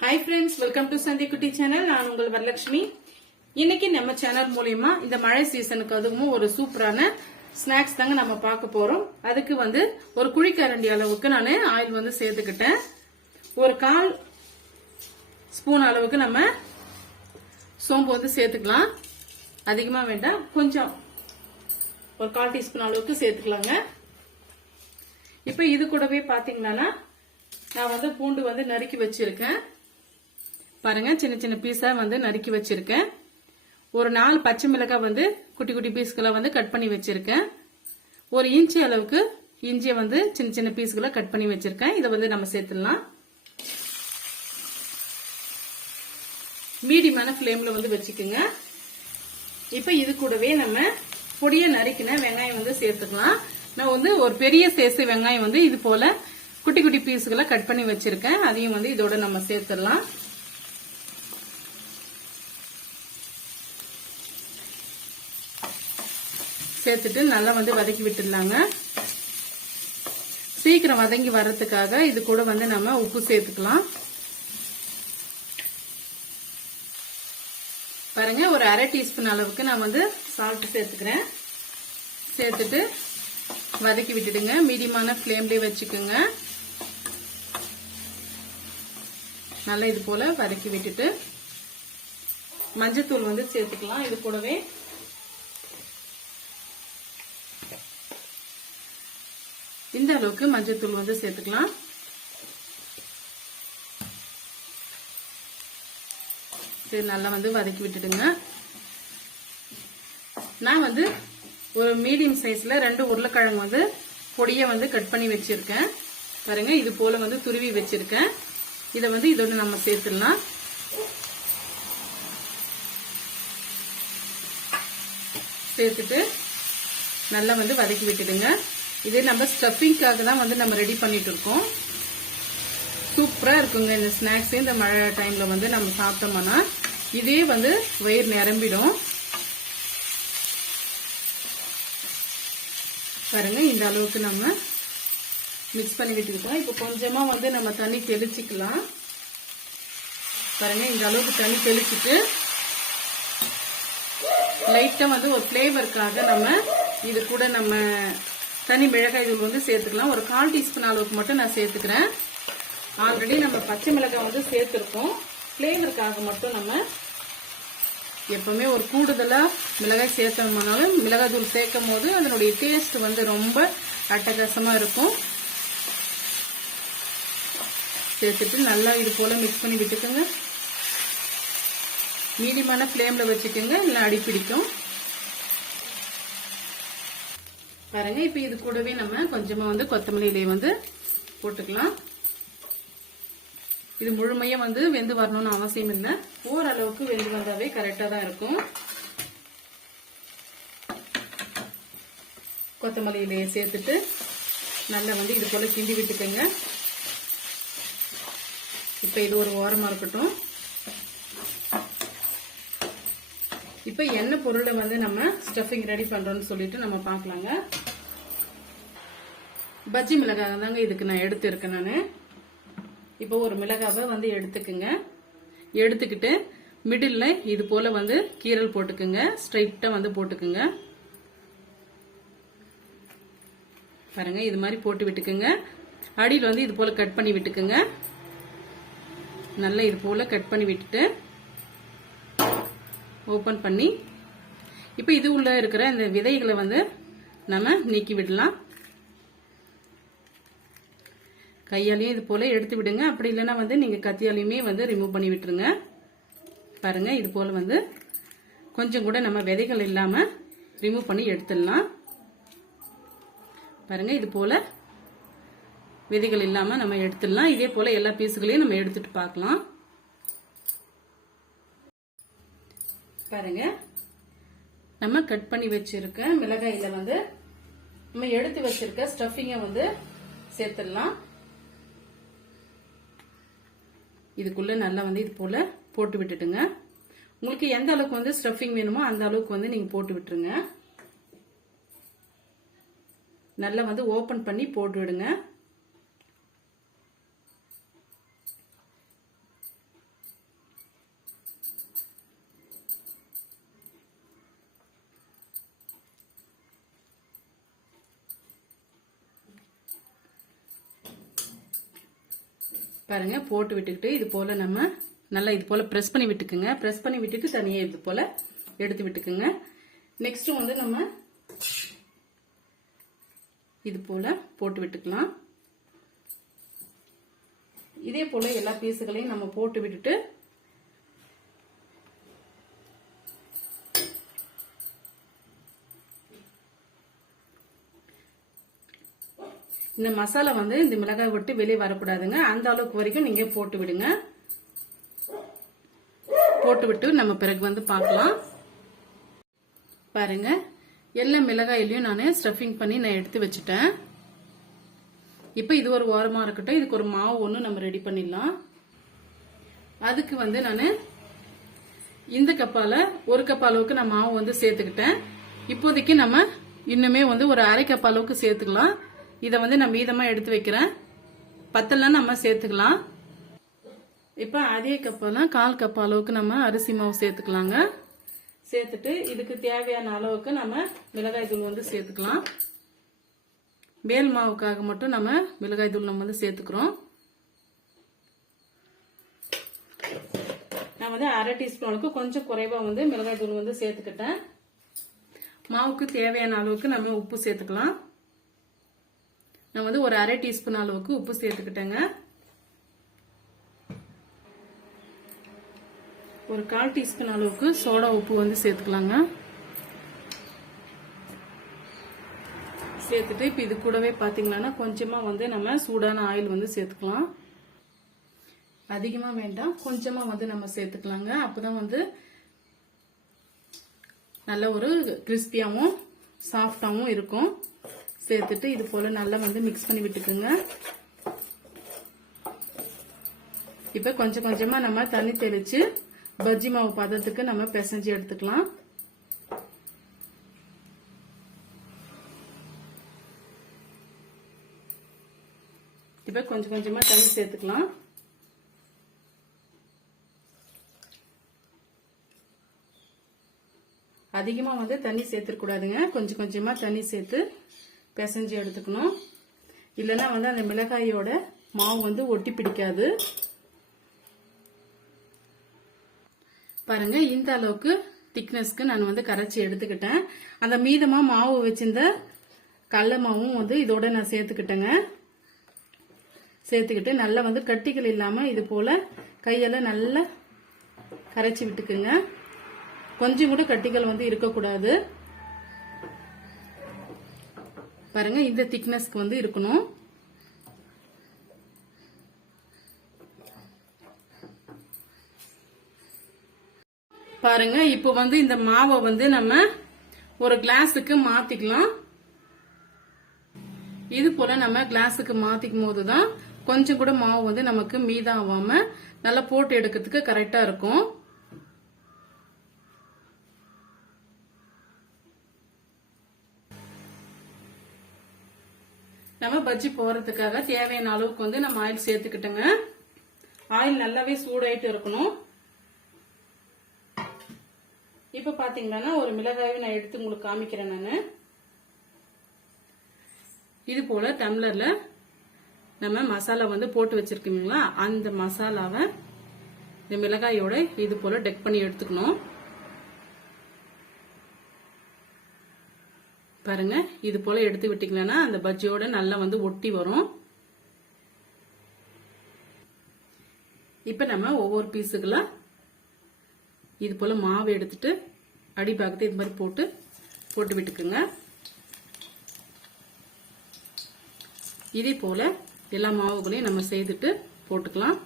Hi friends, welcome to Sandhya குட்டி channel. நான் உங்கள் வரலட்சுமி. இன்னைக்கு நம்ம சேனல் மூலமா இந்த மழை சீசனுக்கு அதுவும் ஒரு சூப்பரான ஸ்நாக்ஸ் தாங்க நம்ம பார்க்க போறோம். அதுக்கு ஒரு குழிக்கரண்டி அளவுக்கு நான் ஆயில் சேர்த்துக்கிட்டேன். ஒரு 1/4 ஸ்பூன் அளவுக்கு நம்ம சோம்பு சேர்த்துக்கலாம். அதிகமா வேண்டாம், கொஞ்சம் ஒரு 1/4 டீஸ்பூன் அளவுக்கு சேர்த்துக்கலாங்க. இப்ப இது கூடவே பாத்தீங்கன்னா நான் பூண்டு நறுக்கி வச்சிருக்கேன் பாருங்க. சின்ன சின்ன பீஸா நறுக்கி வச்சிருக்கேன். ஒரு 4 பச்சை மிளகாய் குட்டி குட்டி பீஸ்களை கட் பண்ணி வச்சிருக்கேன். ஒரு இன்ச்சு அளவுக்கு இஞ்சியை சின்ன சின்ன பீஸ்களை கட் பண்ணி வச்சிருக்கேன். இதை நம்ம சேர்த்துடலாம். மீடியமான ஃப்ளேம்ல வச்சுக்கோங்க. இப்ப இது கூடவே நம்ம பொடிய நறுக்கின வெங்காயம் சேர்த்துக்கலாம். நான் ஒரு பெரிய சைஸ் வெங்காயம் இது போல குட்டி குட்டி பீஸ்களை கட் பண்ணி வச்சிருக்கேன். அதையும் இதோட நம்ம சேர்த்துடலாம். சேர்த்துட்டு நல்லா வதக்கி விட்டுடலாங்க. சீக்கிரம் வதங்கி வர்றதுக்காக இது கூட நம்ம உப்பு சேர்த்துக்கலாம். பாருங்க, ஒரு 1/2 டீஸ்பூன் அளவுக்கு நான் சால்ட் சேர்த்துக்கிறேன். சேர்த்துட்டு வதக்கி விட்டுடுங்க. மீடியமான ஃப்ளேம்லயே வச்சுக்கோங்க. நல்லா இது போல வதக்கி விட்டுட்டு மஞ்சத்தூள் சேர்த்துக்கலாம். இது கூடவே இந்த அளவுக்கு மஞ்சத்தூள் சேர்த்துக்கலாம். சரி, நல்லா வதக்கி விட்டுடுங்க. நான் ஒரு மீடியம் சைஸ்ல 2 உருளைக்கிழங்கு பொடியை கட் பண்ணி வச்சிருக்கேன். பாருங்க, இது போல துருவி வச்சிருக்கேன். இதை இதோட நம்ம சேர்த்துடலாம். சேர்த்துட்டு நல்லா வதக்கி விட்டுடுங்க. இதே நம்ம ஸ்டஃபிங்காக தான் நம்ம ரெடி பண்ணிட்டு இருக்கோம். சூப்பரா இருக்குங்க இந்த ஸ்நாக்ஸ். இந்த மழை டைம்ல நம்ம சாப்பிட்டோம்னா இதே வயிறு நிரம்பிடும். பாருங்க, இந்த அளவுக்கு நம்ம மிக்ஸ் பண்ணி விட்டுக்கிட்டோம். இப்போ கொஞ்சமா நம்ம தண்ணி தெளிச்சுக்கலாம். பாருங்க, இந்த அளவுக்கு தண்ணி தெளிச்சுட்டு லைட்டா ஒரு ஃபிளேவருக்காக நம்ம இது கூட நம்ம தனி மிளகாய் தூள் சேர்த்துக்கலாம். ஒரு 1/4 டீஸ்பூன் அளவுக்கு மட்டும் நான் சேர்த்துக்கிறேன். ஆல்ரெடி நம்ம பச்சை மிளகாய் சேர்த்துருக்கோம். ஃபிளேவருக்காக மட்டும் நம்ம எப்பவுமே ஒரு கூடுதலா மிளகாய் சேர்த்தோம்னாலும் மிளகாய் தூள் சேர்க்கும் போது அதனுடைய டேஸ்ட் ரொம்ப அட்டகாசமா இருக்கும். சேர்த்துட்டு நல்லா இது போல மிக்ஸ் பண்ணி விட்டுக்கோங்க. மீடியமான ஃப்ளேம்ல வச்சுக்கோங்க, இல்லை அடிப்பிடிக்கும். பாருங்க, இப்ப இது கூடவே நம்ம கொஞ்சமா கொத்தமல்லி இலையை போட்டுக்கலாம். இது முழுமையா வெந்து வரணும்னு அவசியம் இல்லை. ஓரளவுக்கு வெந்து வந்தாவே கரெக்டா தான் இருக்கும். கொத்தமல்லி இலையை சேர்த்துட்டு நல்லா இது போல கிண்டி விட்டுக்கோங்க. இப்ப இது ஒரு ஓரமா இருக்கட்டும். இப்ப என்ன பொருளை நம்ம ஸ்டஃபிங் ரெடி பண்றோம்னு சொல்லிட்டு நம்ம பார்க்கலாங்க. பஜ்ஜி மிளகாய் தாங்க இதுக்கு நான் எடுத்திருக்கேன். நானு இப்போ ஒரு மிளகாவை எடுத்துக்குங்க. எடுத்துக்கிட்டு மிடில் இது போல கீரல் போட்டுக்குங்க. ஸ்ட்ரைட்டா போட்டுக்குங்க. பாருங்க, இது மாதிரி போட்டு விட்டுக்குங்க. அடியில் இது போல கட் பண்ணி விட்டுக்குங்க. நல்லா இது போல கட் பண்ணி விட்டுட்டு ஓபன் பண்ணி இப்ப இது உள்ள இருக்கிற இந்த விதைகளை நம்ம நீக்கி விடலாம். கையாலையும் இது போல எடுத்து விடுங்க. அப்படி இல்லைன்னா நீங்க கத்தியாலையுமே ரிமூவ் பண்ணி விட்டுருங்க. பாருங்க, இது போல கொஞ்சம் கூட நம்ம விதைகள் இல்லாம ரிமூவ் பண்ணி எடுத்துடலாம். பாருங்க, இது போல விதைகள் இல்லாம நம்ம எடுத்துடலாம். இதே போல எல்லா பீஸுகளையும் நம்ம எடுத்துட்டு பார்க்கலாம். பாருங்க, நம்ம கட் பண்ணி வச்சிருக்க மிளகாயில நம்ம எடுத்து வச்சிருக்க ஸ்டஃபிங்க சேர்த்துடலாம். இதுக்குள்ள நல்லா இது போல போட்டு விட்டுடுங்க. உங்களுக்கு எந்த அளவுக்கு ஸ்டஃபிங் வேணுமோ அந்த அளவுக்கு நீங்க போட்டு விட்டுருங்க. நல்லா ஓபன் பண்ணி போட்டு விடுங்க. பாருங்க போட்டு விட்டுக்கிட்டு இது போல நம்ம நல்லா இது போல பிரஸ் பண்ணி விட்டுக்குங்க. பிரஸ் பண்ணி விட்டுட்டு தனியா இது போல எடுத்து விட்டுக்குங்க. நெக்ஸ்ட் வந்து நம்ம இது போல போட்டு விட்டுக்கலாம். இதே போல எல்லா பீஸுகளையும் நம்ம போட்டு விட்டுட்டு இந்த மசாலா வந்து இந்த மிளகாய் விட்டு வெளியே வரக்கூடாதுங்க. அந்த அளவுக்கு வரைக்கும் நீங்க போட்டு விடுங்க. போட்டு விட்டு நம்ம பிறகு வந்து பார்க்கலாம். பாருங்க எல்லா மிளகாயிலையும் நான் ஸ்டஃபிங் பண்ணி நான் எடுத்து வச்சுட்டேன். இப்ப இது ஒரு ஓரமா இருக்கட்டும். இதுக்கு ஒரு மாவு ஒண்ணு நம்ம ரெடி பண்ணிடலாம். அதுக்கு வந்து நான் இந்த கப்பால 1 கப் அளவுக்கு நான் மாவு வந்து சேர்த்துக்கிட்டேன். இப்போதைக்கு நம்ம இன்னுமே வந்து ஒரு அரை கப் அளவுக்கு சேர்த்துக்கலாம். இதை வந்து நான் மீதமா எடுத்து வைக்கிறேன். பத்தெல்லாம் நம்ம சேர்த்துக்கலாம். இப்ப அதே கப்பெல்லாம் 1/4 கப் அளவுக்கு நம்ம அரிசி மாவு சேர்த்துக்கலாங்க. சேர்த்துட்டு இதுக்கு தேவையான அளவுக்கு நம்ம மிளகாய் தூள் வந்து சேர்த்துக்கலாம். மேல் மாவுக்காக மட்டும் நம்ம மிளகாய் தூள் நம்ம வந்து சேர்த்துக்கிறோம். நான் வந்து அரை டீஸ்பூனுக்கு கொஞ்சம் குறைவா வந்து மிளகாய் தூள் வந்து சேர்த்துக்கிட்டேன். மாவுக்கு தேவையான அளவுக்கு நம்ம உப்பு சேர்த்துக்கலாம். நான் வந்து ஒரு அரை டீஸ்பூன் அளவுக்கு உப்பு சேர்த்துக்கிட்டேங்க. ஒரு 1/4 டீஸ்பூன் அளவுக்கு சோடா உப்பு வந்து சேர்த்துக்கலாங்க. சேர்த்துட்டு இப்ப இது கூடவே பாத்தீங்கன்னா கொஞ்சமா வந்து நம்ம சூடான ஆயில் வந்து சேர்த்துக்கலாம். அதிகமா வேண்டாம், கொஞ்சமா வந்து நம்ம சேர்த்துக்கலாங்க. அப்பதான் வந்து நல்ல ஒரு கிறிஸ்பியாவும் சாஃப்டாவும் இருக்கும். சேர்த்துட்டு இது போல நல்லா வந்து மிக்ஸ் பண்ணி விட்டுக்குங்க. இப்ப கொஞ்சம் கொஞ்சமா நம்ம தண்ணி தெளிச்சு பஜ்ஜி மாவு பதத்துக்கு நம்ம பிசைஞ்சு எடுத்துக்கலாம். இப்ப கொஞ்சம் கொஞ்சமா தண்ணி சேர்த்துக்கலாம். அதிகமா வந்து தண்ணி சேர்த்துக்க கூடாதுங்க. கொஞ்சம் கொஞ்சமா தண்ணி சேர்த்து பிசைஞ்சு எடுத்துக்கணும். இல்லைன்னா வந்து அந்த மிளகாயோட மாவு வந்து ஒட்டி பிடிக்காது. பாருங்க இந்த அளவுக்கு திக்னஸ்க்கு நான் வந்து கரைச்சி எடுத்துக்கிட்டேன். அந்த மீதமா மாவு வச்சிருந்த கடல மாவும் வந்து இதோட நான் சேர்த்துக்கிட்டேங்க. சேர்த்துக்கிட்டு நல்லா வந்து கட்டிகள் இல்லாம இது போல கையால நல்லா கரைச்சி விட்டுக்குங்க. கொஞ்சம் கூட கட்டிகள் வந்து இருக்கக்கூடாது. பாருங்க இந்த திக்னஸ்க்கு வந்து இருக்கணும். பாருங்க இப்போ வந்து இந்த மாவை வந்து நம்ம ஒரு கிளாஸுக்கு மாத்திக்கலாம். இது போல நம்ம கிளாஸுக்கு மாத்திக்கும் போதுதான் கொஞ்சம் கூட மாவு வந்து நமக்கு மீதம் ஆகாம நல்லா போட்டு எடுக்கிறதுக்கு கரெக்டா இருக்கும். நம்ம பஜ்ஜி போறதுக்காக தேவையான அளவுக்கு வந்து நம்ம ஆயில் சேர்த்துக்கிட்டோங்க. ஆயில் நல்லாவே சூடாயிட்டு இருக்கணும். இப்ப பாத்தீங்கன்னா ஒரு மிளகாயை நான் எடுத்து உங்களுக்கு காமிக்கிறேன். நானு இது போல டம்ளர்ல நம்ம மசாலா வந்து போட்டு வச்சிருக்கீங்களா, அந்த மசாலாவை இந்த மிளகாயோட இது போல டெக் பண்ணி எடுத்துக்கணும். பாருங்க இது போல எடுத்து விட்டீங்கன்னா அந்த பஜ்ஜியோட நல்லா வந்து ஒட்டி வரும். இப்ப நம்ம ஒவ்வொரு பீஸுகளா இது போல மாவு எடுத்துட்டு அடிபாகத்தை இது மாதிரி போட்டு விட்டுக்குங்க. இதே போல எல்லா மாவுகளையும் நம்ம செய்துட்டு போட்டுக்கலாம்.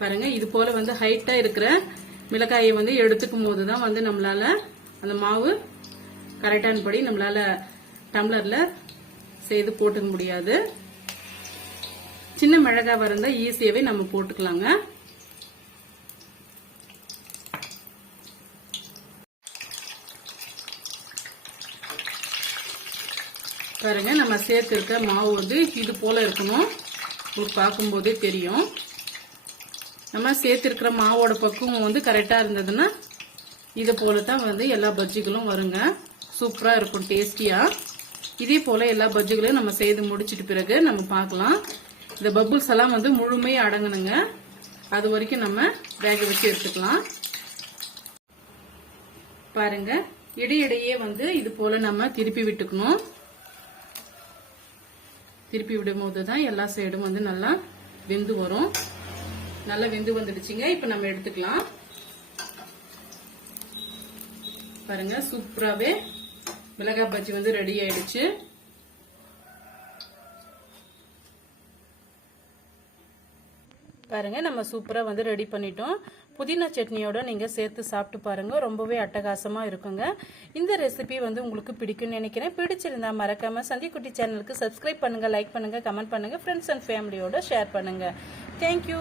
பாருங்க இது போல வந்து ஹைட்டா இருக்கிற மிளகாயை வந்து எடுத்துக்கும் போதுதான் வந்து நம்மளால அந்த மாவு கரெக்டான படி நம்மளால டம்ளர்ல செய்து போட்டுக்க முடியாது. சின்ன மிளகாய் இருந்தா ஈஸியாவே நம்ம போட்டுக்கலாங்க. பாருங்க நம்ம சேர்த்திருக்க மாவு வந்து இது போல இருக்கணும். பார்க்கும் போதே தெரியும். நம்ம சேர்த்திருக்கிற மாவோட பக்குவம் வந்து கரெக்டா இருந்ததுன்னா இது போல தான் வந்து எல்லா பஜ்ஜிகளும் வருங்க. சூப்பரா இருக்கும், டேஸ்டியா. இதே போல எல்லா பஜ்ஜிகளையும் நம்ம செய்து முடிச்சிட்டு பிறகு நம்ம பார்க்கலாம். இந்த பபுள்ஸ் எல்லாம் வந்து முழுமையா அடங்கணுங்க. அது வரைக்கும் நம்ம வேக வச்சு எடுத்துக்கலாம். பாருங்க, இடையிடையே வந்து இது போல நம்ம திருப்பி விட்டுக்கணும். திருப்பி விடும் போதுதான் எல்லா சைடும் வந்து நல்லா வெந்து வரும். நல்லா வெந்து வந்துடுச்சுங்க. இப்ப நம்ம எடுத்துக்கலாம். பாருங்க, சூப்பராவே மிளகாய் பஜ்ஜி வந்து ரெடி ஆயிடுச்சு. பாருங்க, நம்ம சூப்பரா வந்து ரெடி பண்ணிட்டோம். புதினா சட்னியோட நீங்க சேர்த்து சாப்பிட்டு பாருங்க, ரொம்பவே அட்டகாசமா இருக்குங்க. இந்த ரெசிபி வந்து உங்களுக்கு பிடிக்கும்னு நினைக்கிறேன். பிடிச்சிருந்தா மறக்காம சந்திக்குட்டி சேனலுக்கு சப்ஸ்கிரைப் பண்ணுங்க, லைக் பண்ணுங்க, கமெண்ட் பண்ணுங்க, ஃப்ரெண்ட்ஸ் அண்ட் ஃபேமிலியோட ஷேர் பண்ணுங்க. தேங்க்யூ.